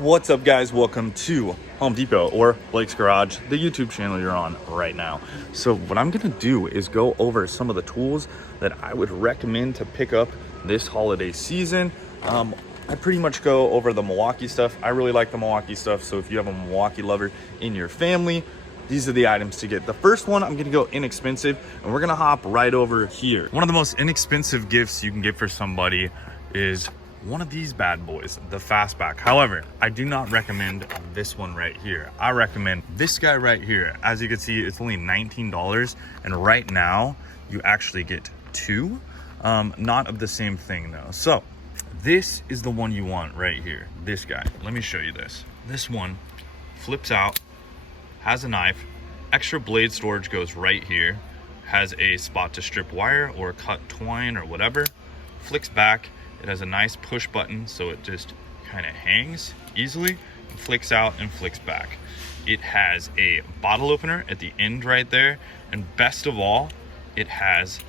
What's up, guys? Welcome to Home Depot or Blake's Garage, the YouTube channel you're on right now. So what I'm gonna do is go over some of the tools that I would recommend to pick up this holiday season. I pretty much go over the Milwaukee stuff. I really like the Milwaukee stuff, so if you have a Milwaukee lover in your family, these are the items to get. The first one, I'm gonna go inexpensive, and we're gonna hop right over here. One of the most inexpensive gifts you can get for somebody is one of these bad boys, the Fastback. However, I do not recommend this one right here. I recommend this guy right here. As you can see, it's only $19, and right now you actually get two, not of the same thing though. So this is the one you want right here, this guy. Let me show you this. This one flips out, has a knife, extra blade storage goes right here, has a spot to strip wire or cut twine or whatever, flicks back. It has a nice push button, so it just kind of hangs easily, and flicks out and flicks back. It has a bottle opener at the end right there, and best of all, it has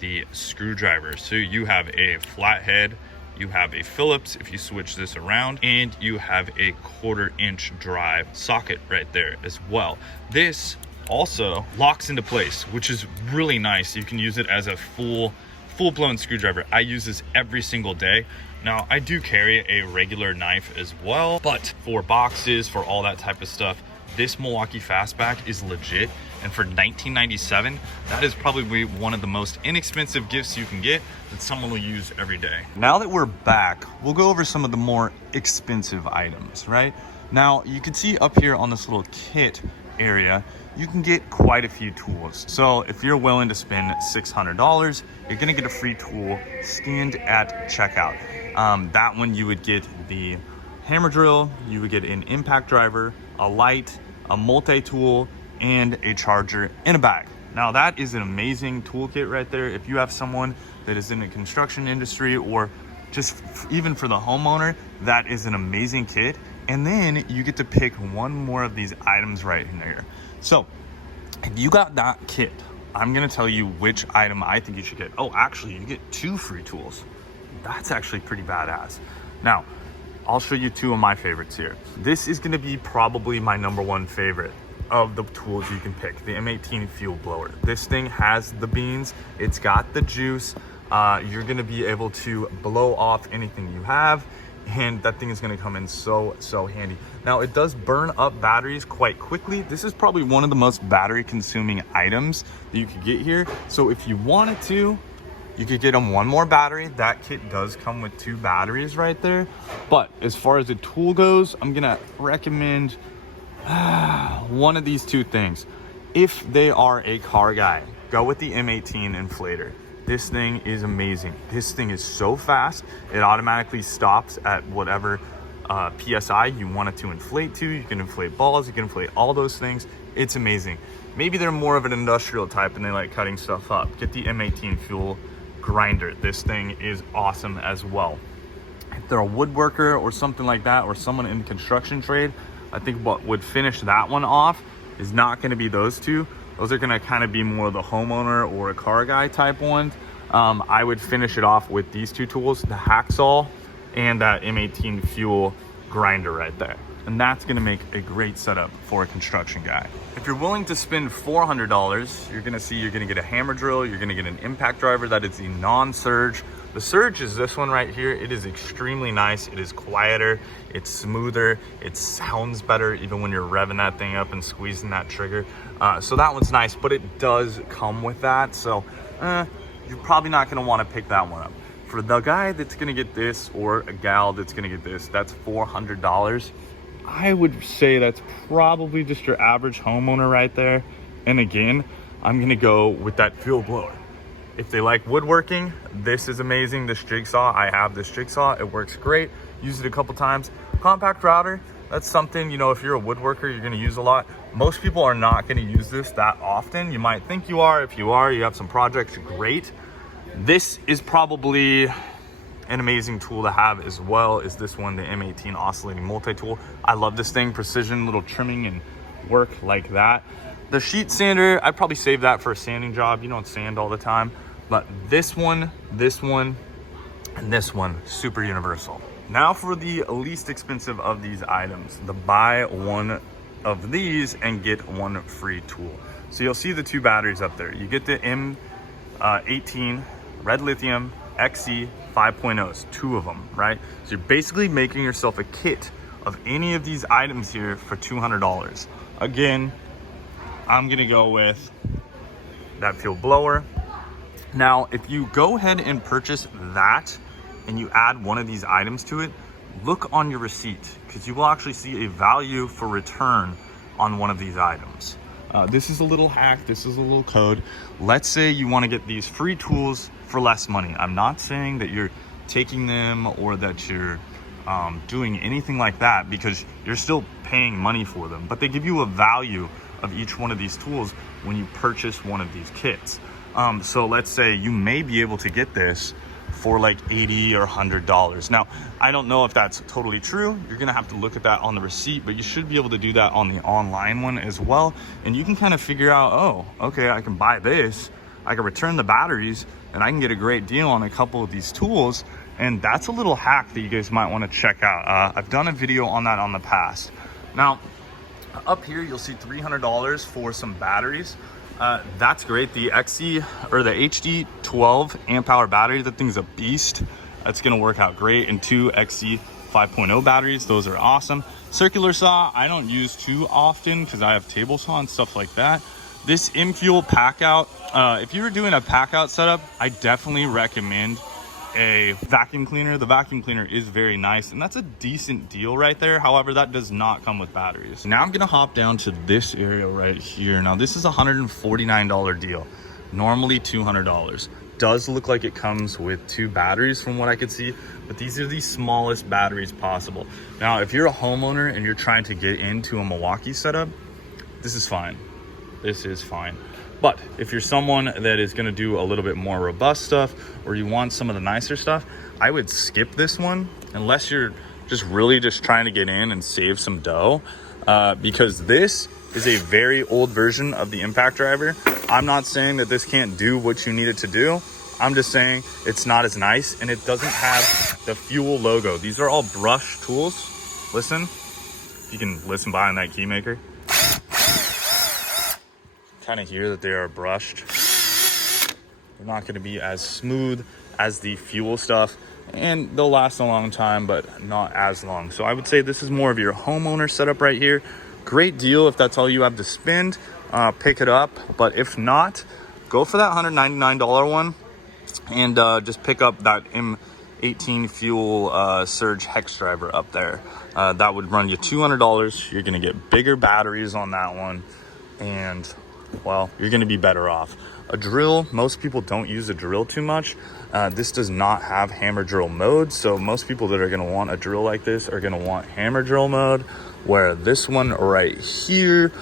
the screwdriver. So you have a flathead, you have a Phillips if you switch this around, and you have a 1/4-inch drive socket right there as well. This also locks into place, which is really nice. You can use it as a full-blown screwdriver. I use this every single day. Now, I do carry a regular knife as well, but for boxes, for all that type of stuff, this Milwaukee Fastback is legit. And for $19.97, that is probably one of the most inexpensive gifts you can get that someone will use every day. Now that we're back, we'll go over some of the more expensive items, right? Now, you can see up here on this little kit area, you can get quite a few tools. So if you're willing to spend $600, you're gonna get a free tool scanned at checkout. That one you would get the hammer drill, you would get an impact driver, a light, a multi-tool, and a charger in a bag. Now that is an amazing toolkit right there. If you have someone that is in the construction industry or just even for the homeowner, that is an amazing kit. And then you get to pick one more of these items right in there. So if you got that kit, I'm gonna tell you which item I think you should get. Oh, actually, you get 2 free tools. That's actually pretty badass. Now, I'll show you 2 of my favorites here. This is gonna be probably my #1 favorite of the tools you can pick, the M18 fuel blower. This thing has the beans, it's got the juice. You're gonna be able to blow off anything you have, and that thing is gonna come in so handy. Now, it does burn up batteries quite quickly. This is probably one of the most battery consuming items that you could get here. So if you wanted to, you could get them one more battery. That kit does come with 2 batteries right there. But as far as the tool goes, I'm gonna recommend one of these 2 things. If they are a car guy, go with the M18 inflator. This thing is amazing. This thing is so fast. It automatically stops at whatever PSI you want it to inflate to. You can inflate balls, you can inflate all those things. It's amazing. Maybe they're more of an industrial type and they like cutting stuff up. Get the M18 fuel grinder. This thing is awesome as well. If they're a woodworker or something like that, or someone in the construction trade, I think what would finish that one off is not gonna be those 2. Those are gonna kind of be more the homeowner or a car guy type ones. I would finish it off with these 2 tools, the hacksaw and that M18 fuel grinder right there. And that's gonna make a great setup for a construction guy. If you're willing to spend $400, you're gonna get a hammer drill, you're gonna get an impact driver, that is the non-surge. The surge is this one right here. It is extremely nice. It is quieter, it's smoother, it sounds better even when you're revving that thing up and squeezing that trigger. So that one's nice, but it does come with that. So you're probably not gonna wanna pick that one up. For the guy that's gonna get this, or a gal that's gonna get this, that's $400. I would say that's probably just your average homeowner right there. And again, I'm gonna go with that fuel blower. If they like woodworking, this is amazing. This jigsaw, I have this jigsaw, it works great. Used it a couple times. Compact router, that's something, you know, if you're a woodworker, you're gonna use a lot. Most people are not gonna use this that often. You might think you are. If you are, you have some projects, great. This is probably an amazing tool to have as well, is this one, the M18 oscillating multi-tool. I love this thing, precision little trimming and work like that. The sheet sander, I'd probably save that for a sanding job. You don't sand all the time. But this one, and this one, super universal. Now for the least expensive of these items, the buy one of these and get one free tool. So you'll see the two batteries up there. You get the M18 red lithium XC 5.0s, two of them, right? So you're basically making yourself a kit of any of these items here for $200. Again, I'm gonna go with that fuel blower. Now, if you go ahead and purchase that and you add one of these items to it, look on your receipt, because you will actually see a value for return on one of these items. This is a little hack, this is a little code. Let's say you want to get these free tools for less money. I'm not saying that you're taking them or that you're doing anything like that, because you're still paying money for them, but they give you a value of each one of these tools when you purchase one of these kits. So let's say you may be able to get this for like $80 or $100. Now, I don't know if that's totally true. You're gonna have to look at that on the receipt, but you should be able to do that on the online one as well. And you can kind of figure out, oh, okay, I can buy this, I can return the batteries, and I can get a great deal on a couple of these tools. And that's a little hack that you guys might wanna check out. I've done a video on that on the past. Now, up here, you'll see $300 for some batteries. That's great. The XC or the HD 12 amp hour battery, that thing's a beast. That's gonna work out great. And two XC 5.0 batteries, those are awesome. Circular saw, I don't use too often because I have table saw and stuff like that. This M-Fuel pack out, if you were doing a pack out setup, I definitely recommend a vacuum cleaner. The vacuum cleaner is very nice, and that's a decent deal right there. However, that does not come with batteries. Now I'm gonna hop down to this area right here. Now this is a $149 deal, normally $200. Does look like it comes with two batteries from what I could see, but these are the smallest batteries possible. Now, if you're a homeowner and you're trying to get into a Milwaukee setup, this is fine. This is fine. But if you're someone that is gonna do a little bit more robust stuff, or you want some of the nicer stuff, I would skip this one unless you're just really just trying to get in and save some dough, because this is a very old version of the impact driver. I'm not saying that this can't do what you need it to do. I'm just saying it's not as nice, and it doesn't have the fuel logo. These are all brush tools. Listen, you can listen behind that key maker. Kind of hear that they are brushed. They're not going to be as smooth as the fuel stuff, and they'll last a long time, but not as long. So I would say this is more of your homeowner setup right here. Great deal if that's all you have to spend. Pick it up, but if not, go for that $199 one and just pick up that M18 fuel surge hex driver up there. That would run you $200. You're going to get bigger batteries on that one, and well, you're going to be better off. A drill, most people don't use a drill too much. This does not have hammer drill mode, so most people that are going to want a drill like this are going to want hammer drill mode, where this one right here,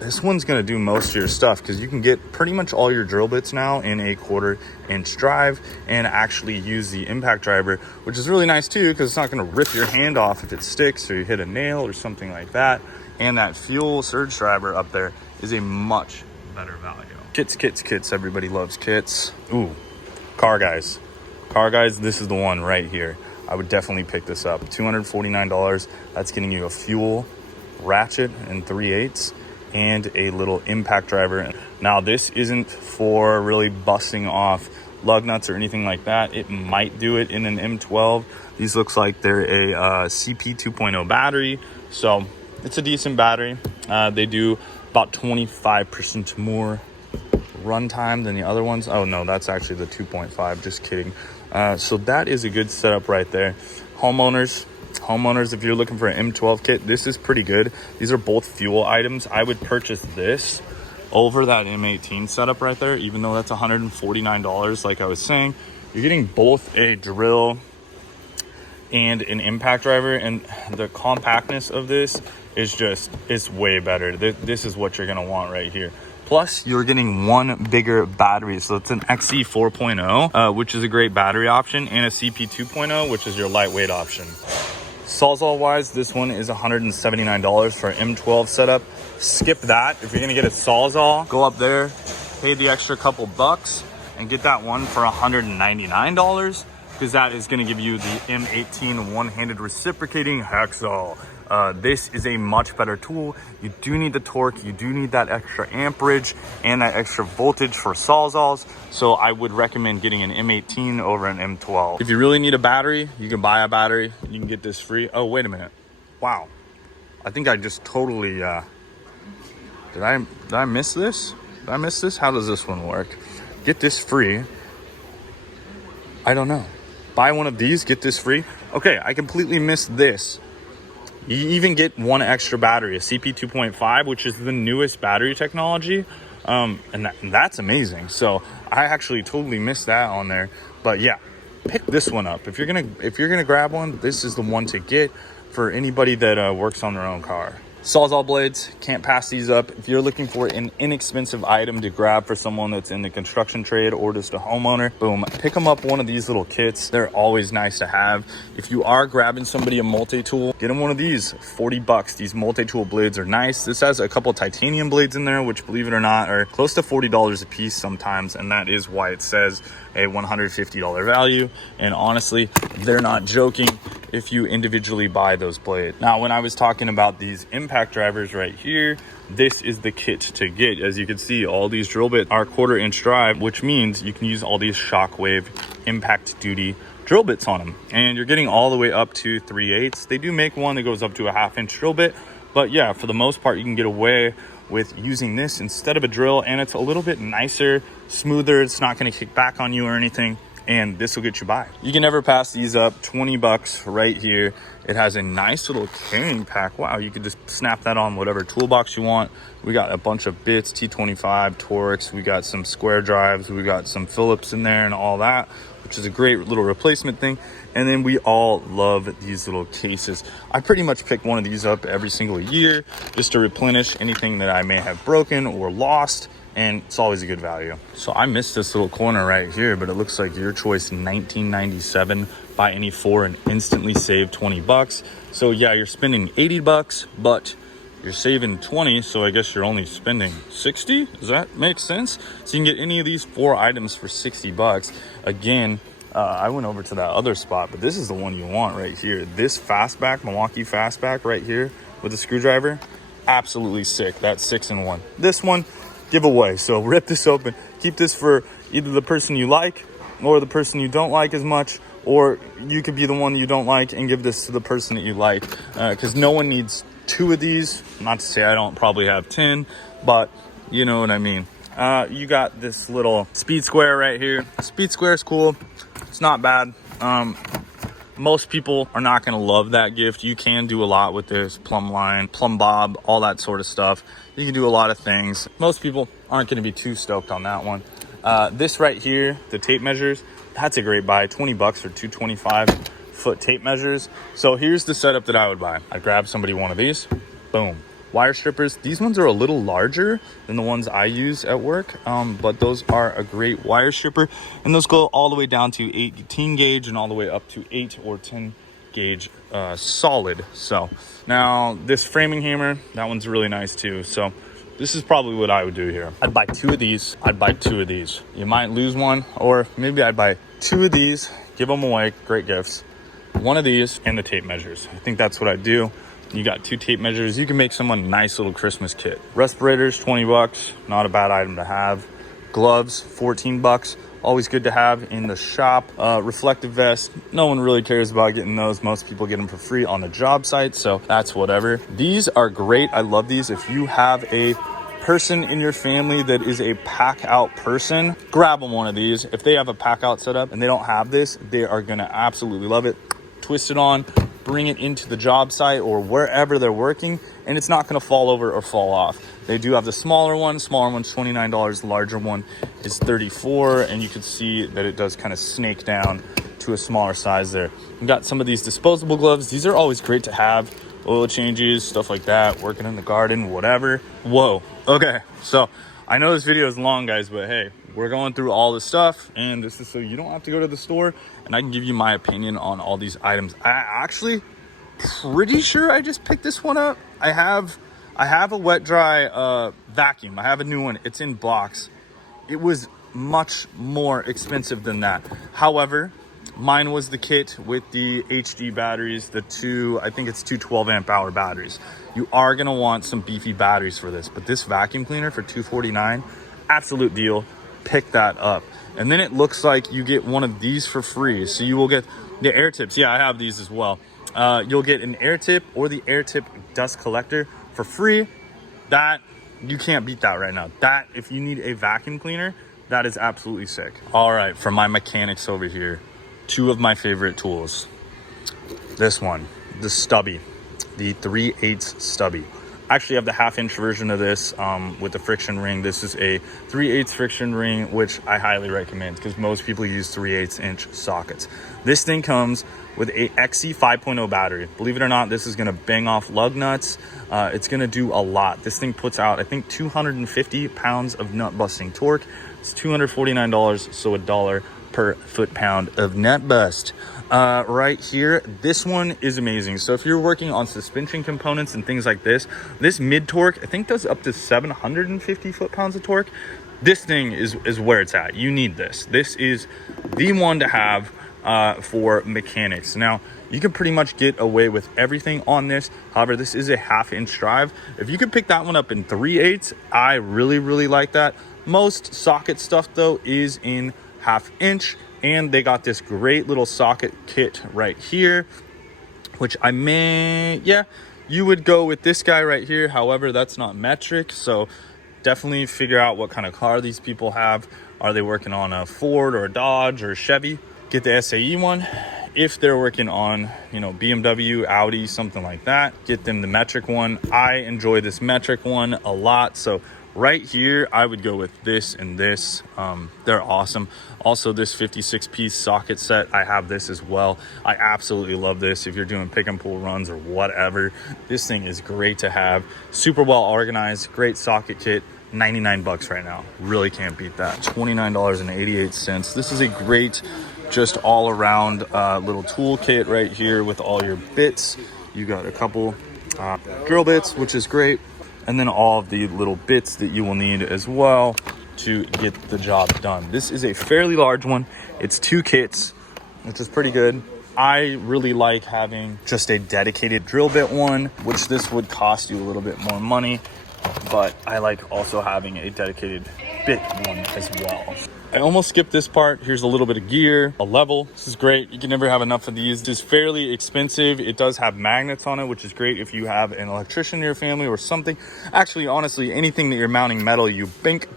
this one's going to do most of your stuff, because you can get pretty much all your drill bits now in a 1/4 inch drive and actually use the impact driver, which is really nice too, because it's not going to rip your hand off if it sticks or you hit a nail or something like that. And that fuel surge driver up there is a much better value. Kits. Everybody loves kits. Ooh, car guys. This is the one right here. I would definitely pick this up. $249. That's getting you a fuel ratchet and 3/8 and a little impact driver. Now, this isn't for really busting off lug nuts or anything like that. It might do it in an M12. These looks like they're a CP 2.0 battery, so it's a decent battery. They do about 25% more runtime than the other ones. Oh no, that's actually the 2.5, just kidding. So that is a good setup right there. Homeowners, if you're looking for an M12 kit, this is pretty good. These are both fuel items. I would purchase this over that M18 setup right there, even though that's $149. Like I was saying, you're getting both a drill and an impact driver, and the compactness of this is just, it's way better. This is what you're gonna want right here. Plus, you're getting one bigger battery. So it's an XC 4.0, which is a great battery option, and a CP 2.0, which is your lightweight option. Sawzall wise, this one is $179 for an M12 setup. Skip that. If you're gonna get a Sawzall, go up there, pay the extra couple bucks, and get that one for $199. because that is going to give you the M18 one-handed reciprocating hacksaw. This is a much better tool. You do need the torque, you do need that extra amperage and that extra voltage for sawzalls. So I would recommend getting an M18 over an M12. If you really need a battery, you can buy a battery. You can get this free. Oh, wait a minute. Wow. I think I just totally, did I miss this? Did I miss this? How does this one work? Get this free. I don't know. Buy one of these, get this free. Okay, I completely missed this. You even get one extra battery, a CP 2.5, which is the newest battery technology. And that's amazing. So I actually totally missed that on there. But yeah, pick this one up. If you're gonna grab one, this is the one to get for anybody that works on their own car. Sawzall blades, can't pass these up. If you're looking for an inexpensive item to grab for someone that's in the construction trade or just a homeowner, boom, pick them up one of these little kits. They're always nice to have. If you are grabbing somebody a multi-tool, get them one of these, 40 bucks. These multi-tool blades are nice. This has a couple titanium blades in there, which, believe it or not, are close to $40 a piece sometimes, and that is why it says a $150 value. And honestly, they're not joking if you individually buy those blades. Now, when I was talking about these impact drivers right here, this is the kit to get. As you can see, all these drill bits are 1/4 inch drive, which means you can use all these shockwave impact duty drill bits on them. And you're getting all the way up to 3/8. They do make one that goes up to a 1/2 inch drill bit, but yeah, for the most part, you can get away with using this instead of a drill, and it's a little bit nicer, smoother. It's not gonna kick back on you or anything, and this will get you by. You can never pass these up. 20 bucks right here. It has a nice little carrying pack. Wow, you could just snap that on whatever toolbox you want. We got a bunch of bits, T25, Torx. We got some square drives. We got some Phillips in there and all that, which is a great little replacement thing. And then we all love these little cases. I pretty much pick one of these up every single year just to replenish anything that I may have broken or lost. And it's always a good value. So I missed this little corner right here, but it looks like your choice 1997, buy any 4 and instantly save 20 bucks. So yeah, you're spending 80 bucks, but you're saving 20. So I guess you're only spending 60. Does that make sense? So you can get any of these 4 items for 60 bucks. Again, I went over to that other spot, but this is the one you want right here. This fastback, Milwaukee fastback right here with the screwdriver, absolutely sick. That's 6-in-1. This one, giveaway. So rip this open, keep this for either the person you like or the person you don't like as much, or you could be the one you don't like and give this to the person that you like, because no one needs 2 of these. Not to say I don't probably have 10, but you know what I mean. You got this little speed square right here. Speed square is cool. It's not bad. Most people are not going to love that gift. You can do a lot with this, plumb line, plumb bob, all that sort of stuff. You can do a lot of things. Most people aren't going to be too stoked on that one. This right here, the tape measures, that's a great buy. 20 bucks for 225-foot tape measures. So here's the setup that I would buy. I'd grab somebody one of these, boom. Wire strippers, these ones are a little larger than the ones I use at work, but those are a great wire stripper, and those go all the way down to 18 gauge and all the way up to 8 or 10 gauge solid. So now this framing hammer, that one's really nice too. So this is probably what I would do here. I'd buy 2 of these. I'd buy 2 of these. You might lose one, or maybe I'd buy 2 of these, give them away, great gifts. 1 of these and the tape measures. I think that's what I'd do. You got 2 tape measures. You can make someone a nice little Christmas kit. Respirators, 20 bucks. Not a bad item to have. Gloves, 14 bucks. Always good to have in the shop. Reflective vest. No one really cares about getting those. Most people get them for free on the job site, so that's whatever. These are great. I love these. If you have a person in your family that is a pack out person, grab them one of these. If they have a pack out setup and they don't have this, they are gonna absolutely love it. Twist it on, bring it into the job site or wherever they're working, and it's not going to fall over or fall off. They do have the smaller one's $29, the larger one is $34, and you can see that it does kind of snake down to a smaller size there. We got some of these disposable gloves. These are always great to have. Oil changes, stuff like that, working in the garden, whatever. Whoa. Okay, so I know this video is long, guys, but hey, we're going through all this stuff, and this is so you don't have to go to the store, and I can give you my opinion on all these items. I actually pretty sure I just picked this one up. I have a wet dry vacuum. I have a new one. It's in box. It was much more expensive than that. However, Mine was the kit with the HD batteries, I think it's two 12 amp hour batteries. You are gonna want some beefy batteries for this, but this vacuum cleaner for $249, absolute deal. Pick that up. And then it looks like you get one of these for free. So you will get the air tips. Yeah, I have these as well. You'll get an air tip or the air tip dust collector for free. That, you can't beat that right now. That, if you need a vacuum cleaner, that is absolutely sick. All right, for my mechanics over here, two of my favorite tools. This one, the stubby, the 3/8 stubby. I actually have the 1/2 inch version of this with the friction ring. This is a 3/8 friction ring, which I highly recommend because most people use 3/8 inch sockets. This thing comes with a XC 5.0 battery. Believe it or not, this is gonna bang off lug nuts. It's gonna do a lot. This thing puts out, I think, 250 pounds of nut busting torque. It's $249, so $1 per foot-pound of nut bust. Right here, this one is amazing. So if you're working on suspension components and things like this mid torque, I think does up to 750 foot-pounds of torque. This thing is where it's at. You need this. This is the one to have for mechanics. Now, you can pretty much get away with everything on this. However, this is a 1/2 inch drive. If you could pick that one up in 3/8, I really like that. Most socket stuff though is in 1/2 inch, and they got this great little socket kit right here, which you would go with this guy right here. However, that's not metric, so definitely figure out what kind of car these people have. Are they working on a Ford or a Dodge or a Chevy? Get the SAE one. If they're working on, BMW, Audi, something like that, get them the metric one. I enjoy this metric one a lot, so right here, I would go with this and this. They're awesome. Also, this 56-piece socket set, I have this as well. I absolutely love this if you're doing pick and pull runs or whatever. This thing is great to have. Super well organized, great socket kit. 99 bucks right now. Really can't beat that. $29.88. This is a great, just all around little tool kit right here with all your bits. You got a couple drill bits, which is great. And then all of the little bits that you will need as well to get the job done. This is a fairly large one. It's 2 kits, which is pretty good. I really like having just a dedicated drill bit one, which this would cost you a little bit more money, but I like also having a dedicated bit one as well. I almost skipped this part. Here's a little bit of gear, a level. This is great. You can never have enough of these. It's fairly expensive. It does have magnets on it, which is great if you have an electrician in your family or something. Actually, honestly, anything that you're mounting metal, you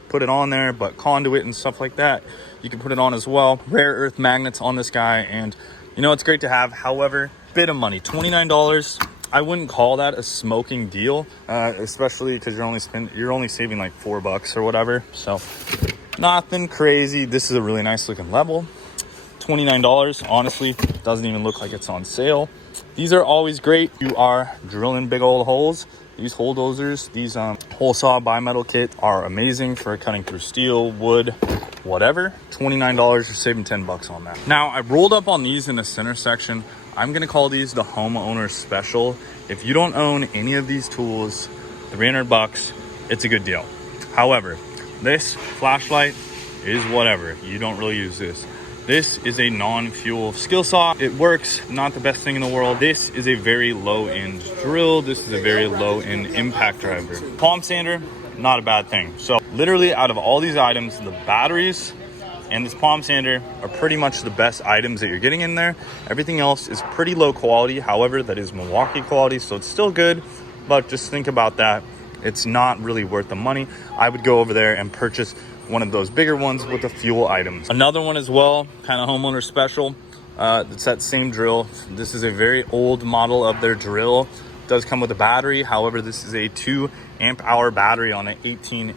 put it on there, but conduit and stuff like that, you can put it on as well. Rare earth magnets on this guy, and it's great to have. However, bit of money, $29. I wouldn't call that a smoking deal, especially because you're only saving like $4 or whatever. So nothing crazy. This is a really nice looking level. $29, honestly, doesn't even look like it's on sale. These are always great. You are drilling big old holes. These hole dozers, these hole saw bimetal kit are amazing for cutting through steel, wood, whatever. $29, you're saving 10 bucks on that. Now, I rolled up on these in the center section. I'm gonna call these the homeowner special. If you don't own any of these tools, 300 bucks, it's a good deal. However, this flashlight is whatever. You don't really use this. This is a non-fuel skill saw. It works, not the best thing in the world. This is a very low-end drill. This is a very low-end impact driver. Palm sander, not a bad thing. So literally out of all these items, the batteries and this palm sander are pretty much the best items that you're getting in there. Everything else is pretty low quality. However, that is Milwaukee quality, so it's still good, but just think about that. It's not really worth the money. I would go over there and purchase one of those bigger ones with the fuel items. Another one as well, kind of homeowner special. It's that same drill. This is a very old model of their drill. It does come with a battery. However, this is a 2 amp hour battery on an 18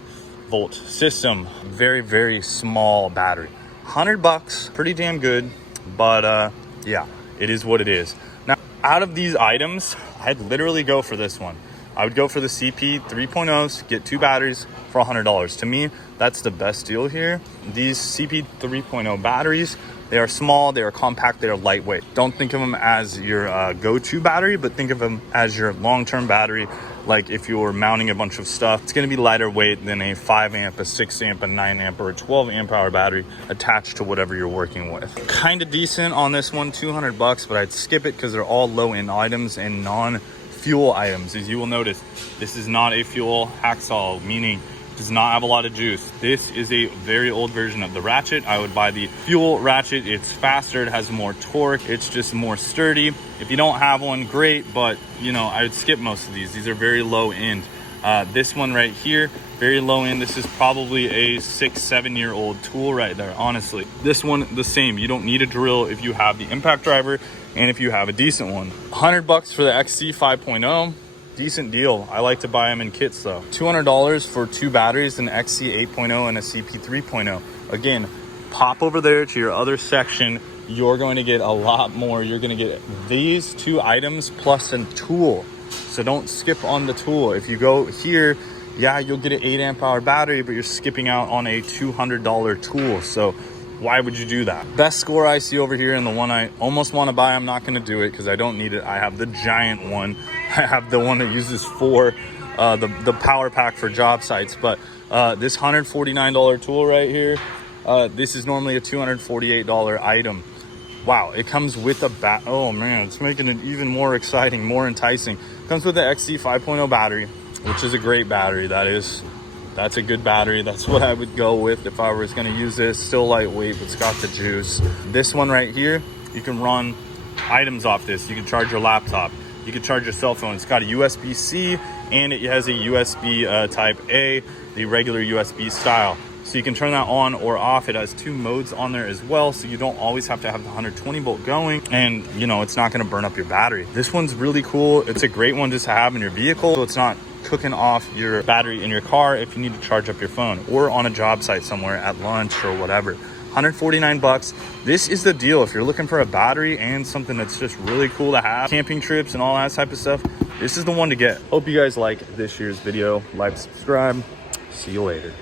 volt system. Very, very small battery. 100 bucks, pretty damn good, but yeah, it is what it is. Now, out of these items, I'd literally go for this one. I would go for the CP 3.0s, get 2 batteries for $100. To me, that's the best deal here. These CP 3.0 batteries They are small, they are compact, they are lightweight. Don't think of them as your go-to battery, but think of them as your long-term battery. Like if you're mounting a bunch of stuff, it's gonna be lighter weight than a 5 amp, a 6 amp, a 9 amp, or a 12 amp hour battery attached to whatever you're working with. Kind of decent on this one, 200 bucks, but I'd skip it because they're all low-end items and non-fuel items. As you will notice, this is not a fuel hacksaw, meaning does not have a lot of juice. This is a very old version of the ratchet. I would buy the fuel ratchet. It's faster, it has more torque, it's just more sturdy. If you don't have one, great, but you know, I would skip most of these. These are very low end. This one right here, very low end. This is probably a 6-7 year old tool right there, honestly. This one, the same. You don't need a drill if you have the impact driver and if you have a decent one. 100 bucks for the XC 5.0. Decent deal. I like to buy them in kits though. $200 for 2 batteries, an XC 8.0 and a CP 3.0. Again, pop over there to your other section. You're going to get a lot more. You're going to get these 2 items plus a tool. So don't skip on the tool. If you go here, yeah, you'll get an 8 amp hour battery, but you're skipping out on a $200 tool. So why would you do that? Best score I see over here, and the one I almost want to buy, I'm not going to do it because I don't need it. I have the giant one. I have the one that uses for the power pack for job sites. But this $149 tool right here, this is normally a $248 item. Wow, it comes with a oh man, it's making it even more exciting, more enticing. It comes with the XC 5.0 battery, which is a great battery. That's a good battery. That's what I would go with if I was going to use this. Still lightweight, but it's got the juice. This one right here, you can run items off this. You can charge your laptop. You can charge your cell phone. It's got a USB-C and it has a USB type A, the regular USB style. So you can turn that on or off. It has 2 modes on there as well, so you don't always have to have the 120 volt going, and you know, it's not going to burn up your battery. This one's really cool. It's a great one just to have in your vehicle, so it's not cooking off your battery in your car if you need to charge up your phone or on a job site somewhere at lunch or whatever. 149 bucks. This is the deal if you're looking for a battery and something that's just really cool to have, camping trips and all that type of stuff. This is the one to get. Hope you guys like this year's video. Like, subscribe. See you later.